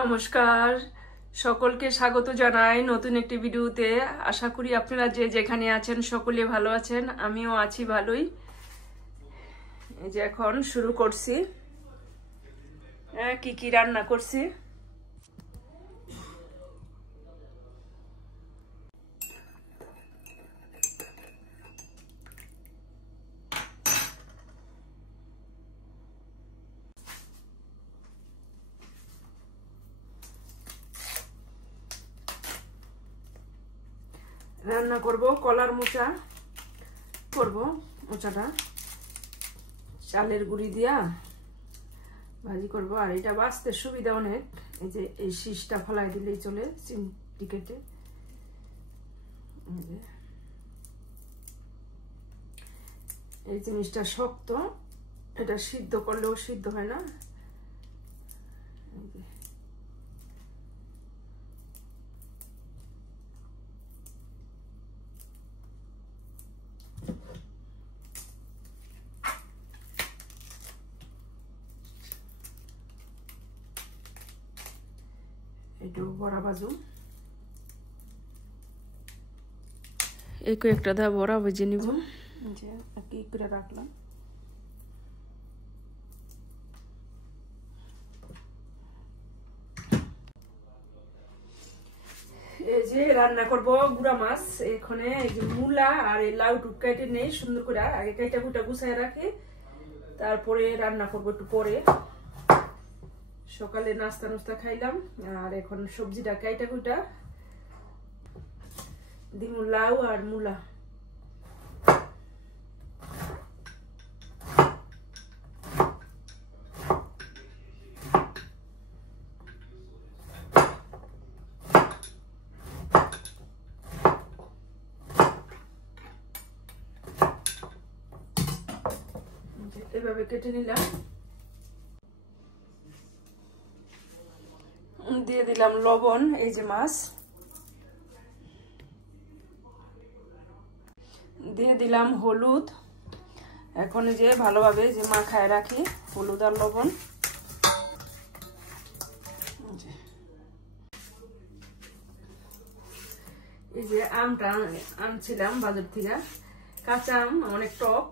নমস্কার, সকলকে স্বাগত জানাই নতুন একটি ভিডিওতে। আশা করি আপনারা যে যেখানে আছেন সকলে ভালো আছেন, আমিও আছি ভালোই। এই যে এখন শুরু করছি। কি কি রান্না করছি রান্না করব কলার মোচা করব। মোচাটা চালের গুঁড়ি দিয়া ভাজি করব। আর এটা বাঁচতে সুবিধা অনেক, এই যে এই শীষটা ফলাই দিলেই চলে চিমটি কেটে। এই জিনিসটা শক্ত, এটা সিদ্ধ করলেও সিদ্ধ হয় না। একটু বড়া বাজু, এই কয়েকটা দা বড়া ভেজে নিব। যে কি করে রাখলাম। এই যে রান্না করব গুড়া মাছ। এখানে এই যে মূলা আর এই লাউ টুক কেটে নেই সুন্দর করে, আগে কেটে কুটা গুছাই রাখি, তারপরে রান্না করবো একটু পরে। সকালে নাস্তা নাস্তা খাইলাম, আর এখন সবজিটা কেটে কুটা দিব, লাউ আর মূলা। এভাবে কেটে নিলাম, দিয়ে দিলাম লবণ। এই যে মাছ দিয়ে দিলাম হলুদ। এখন যে ভালোভাবে যে মাখায় রাখি হলুদ আর লবণ। এই যে আমটা আনছিলাম বাজার থেকে, কাঁচা আম, অনেক টক,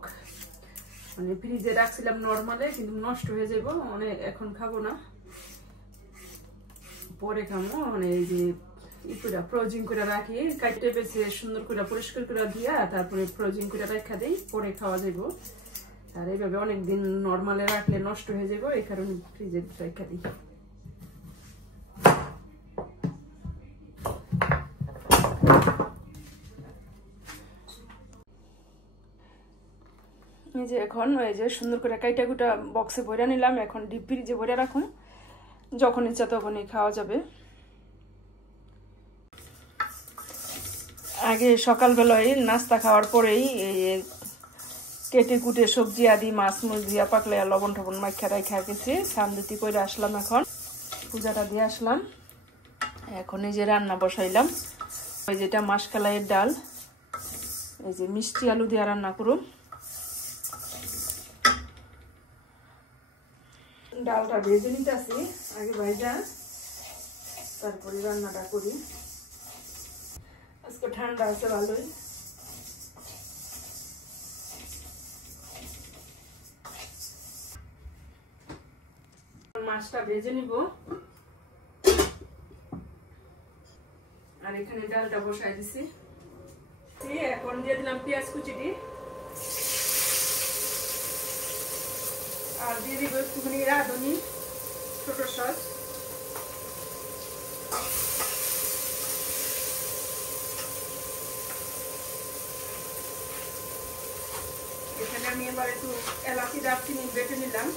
মানে ফ্রিজে রাখছিলাম নরমালে, কিন্তু নষ্ট হয়ে যাব, মানে এখন খাবো না, পরে খাবো। মানে এই যে ফ্রোজিং করে রাখি, কাটতে বেছে সুন্দর করে পরিষ্কার করে দিয়া তারপরে ফ্রোজিং করে রাখা দিই, পরে খাওয়া যাব। আর এইভাবে অনেকদিন নরমালে রাখলে নষ্ট হয়ে যাব, এই কারণে ফ্রিজে রাখা দিই। এই যে এখন এই যে সুন্দর করে কাইটা কুটা বক্সে ভরে নিলাম। এখন ডিপ ফ্রিজে ভরে রাখুন, যখন ইচ্ছা তখনই খাওয়া যাবে। আগে সকালবেলায় নাস্তা খাওয়ার পরেই কেটে কুটে সবজি আদি মাছ মুছ দিয়া পাকলে লবণ টবণ মাখা রাখা গেছি, সামদিতি করে আসলাম। এখন পূজাটা দিয়ে আসলাম, এখন এই যে রান্না বসাইলাম। ওই যেটা মাসকালাইয়ের ডাল, এই যে মিষ্টি আলু দিয়ে রান্না করুন। ডালটা ভেজে নিতেছি আগে ভাইজা, তারপরে রান্নাটা করি। আজকে ঠান্ডা আছে ভালোই। মাছটা ভেজে নিব, আর এখানে ডালটা বসাই দিছি। এখন দিয়ে দিলাম পেঁয়াজ কুচিটি, আর দিয়ে দিব একটুখানি রাঁধুনি ছোট সস। এখানে আমি এবার একটু এলাচি দারচিনি বেটে নিলাম,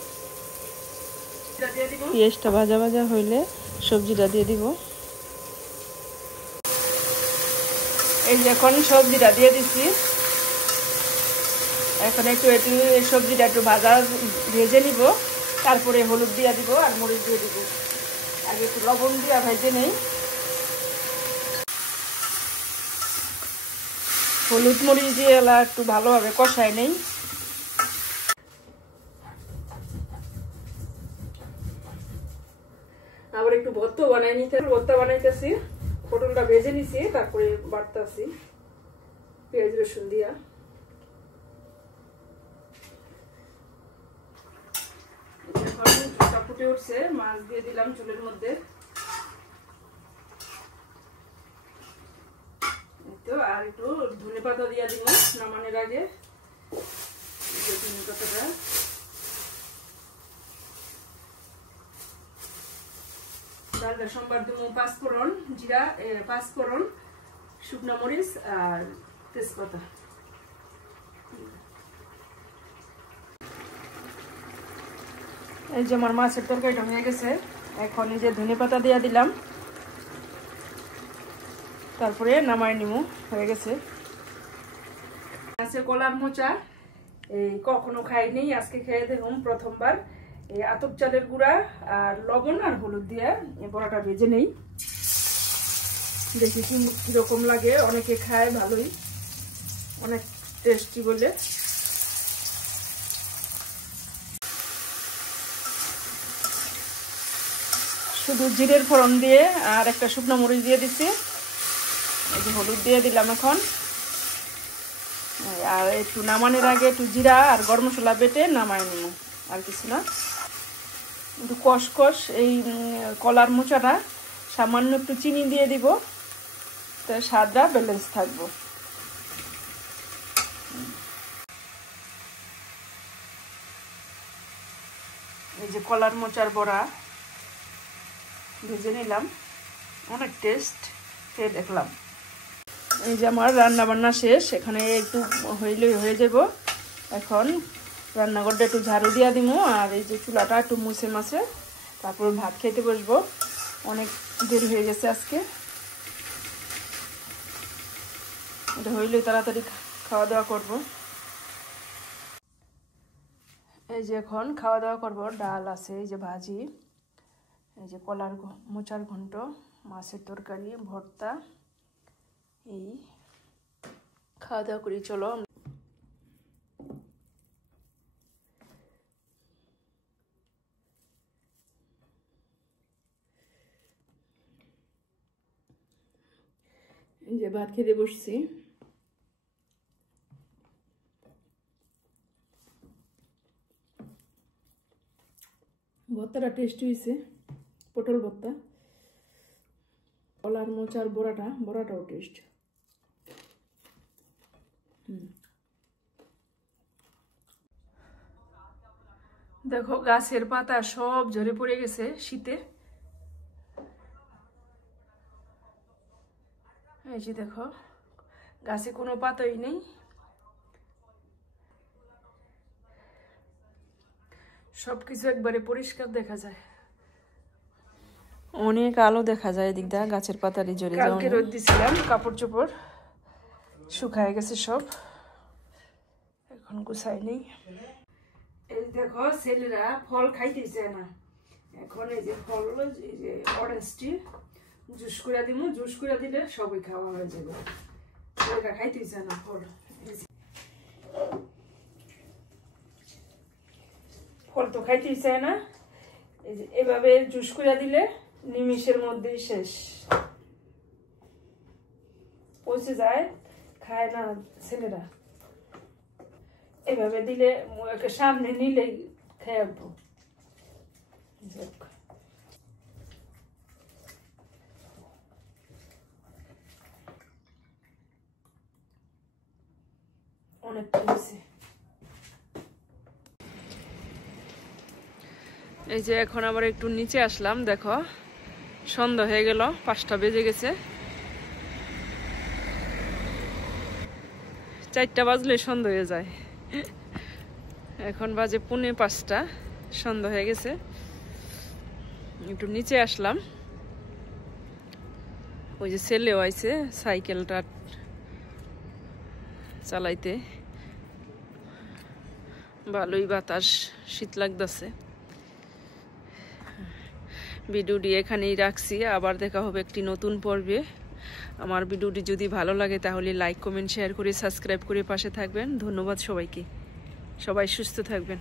দিয়ে দিব। পেঁয়াজটা ভাজা ভাজা হইলে সবজিটা দিয়ে দিব। এই যে এখন সবজিটা দিয়ে দিচ্ছি। এখন একটু সবজিটা একটু ভাজা ভেজে নিব, তারপরে হলুদ দিয়ে দিব আর মরিচ দিয়ে দিব। আগে একটু লবণ দিয়ে ভেজে নেই, হলুদ মরিচ দিয়ে এলা একটু ভালোভাবে কষায় নেই। আবার একটু ভর্ত পটলটা ভেজে নিছি, তারপরে বাটতাছি পেঁয়াজ রসুন দিয়া। এখন ফুটে উঠছে, মাছ দিয়ে দিলাম চুলের মধ্যে। তো আর একটু ধনে পাতা দিয়ে দিব নামানোর আগে। ধনে পাতাটা ডালটা সোমবার দিব পাঁচফোড়ন, জিরা, পাঁচফোড়ন, শুকনা মরিচ আর তেজপাতা। এই যে আমার মাছের তরকারিটা হয়ে গেছে। এখন এই যে ধনে পাতা দিয়ে দিলাম, তারপরে নামাই নিমু, হয়ে গেছে। আছে কলার মোচা, এই কখনো খাইনি, আজকে খেয়ে দেখুন প্রথমবার। এই আতপ চালের গুঁড়া আর লবণ আর হলুদ দিয়ে বড়াটা ভেজে নেই, দেখি কিরকম লাগে। অনেকে খায়, ভালোই, অনেক টেস্টি বলে। শুধু জিরের ফোড়ন দিয়ে আর একটা শুকনো মরিচ দিয়ে দিচ্ছি। এই যে হলুদ দিয়ে দিলাম এখন। আর একটু নামানোর আগে একটু জিরা আর গরম মশলা বেটে নামাই নিব, আর কিছু না। একটু কষকষ এই কলার মোচাটা সামান্য একটু চিনি দিয়ে দিব, তাই স্বাদটা ব্যালেন্স থাকবো। এই যে কলার মোচার বড়া ভেজে নিলাম, অনেক টেস্ট, খেয়ে দেখলাম। এই যে আমার রান্না বান্না শেষ, এখানে একটু হইলেই হয়ে যাব। এখন রান্নাঘরটা একটু ঝাড়ু দিয়া দিব, আর এই যে চুলাটা একটু মুছে মাছে তারপর ভাত খেতে বসবো। অনেক দেরি হয়ে গেছে আজকে, এটা হইলেই তাড়াতাড়ি খাওয়া দাওয়া করব। এই যে এখন খাওয়া দাওয়া করব। ডাল আছে, এই যে ভাজি, এই যে কলার মোচার ঘন্ট, মাছের তরকারি, ভর্তা। এই খাওয়া দাওয়া করি, চলো। এই যে ভাত খেতে বসছি। ভর্তাটা টেস্টি হয়েছে, পটল ভর্তা। কলার মোচার বড়াটাও টেস্ট। দেখো গাছের পাতা সব ঝরে পড়ে গেছে শীতে। এই যে দেখো গাছে কোনো পাতাই নেই, সবকিছু একবারে পরিষ্কার দেখা যায়। অনেক আলো দেখা যায় এদিক দিয়ে, গাছের পাতারি ঝরে যাওয়া। কালকে রোদ দিছিলাম, কাপড় চোপড় শুকায় গেছে সব, এখন গুছাই নেই। এই দেখো ছেলেরা ফল খাইতে চায় না, এখন এই যে ফল, এই যে অরেঞ্জটি জুস করে দিব, জুস করে দিলে সবই খাওয়া হয়ে যাবে। ছেলেরা খাইতে চায় না ফল, ফল তো খাইতে চায় না। এই যে এভাবে জুস করে দিলে নিমিষের মধ্যেই শেষ, পচে যায়, খায় না ছেলেরা। এভাবে দিলে সামনে নিলেই খেয়ে আসবো। অনেক হয়েছে। এই যে এখন আবার একটু নিচে আসলাম, দেখো সন্ধ্যা হয়ে গেল, 5টা বেজে গেছে। 4টা বাজলে সন্ধ্যা হয়ে যায়, এখন বাজে 4:45, সন্ধ্যা হয়ে গেছে। একটু নিচে আসলাম, ওই যে ছেলেও আইছে সাইকেলটা চালাইতে, ভালোই বাতাস, শীত লাগতেছে। ভিডিওটি এখানেই রাখছি, আবার দেখা হবে একটি নতুন পর্বে। আমার ভিডিওটি যদি ভালো লাগে তাহলে লাইক, কমেন্ট, শেয়ার করে সাবস্ক্রাইব করে পাশে থাকবেন। ধন্যবাদ সবাইকে, সবাই সুস্থ থাকবেন।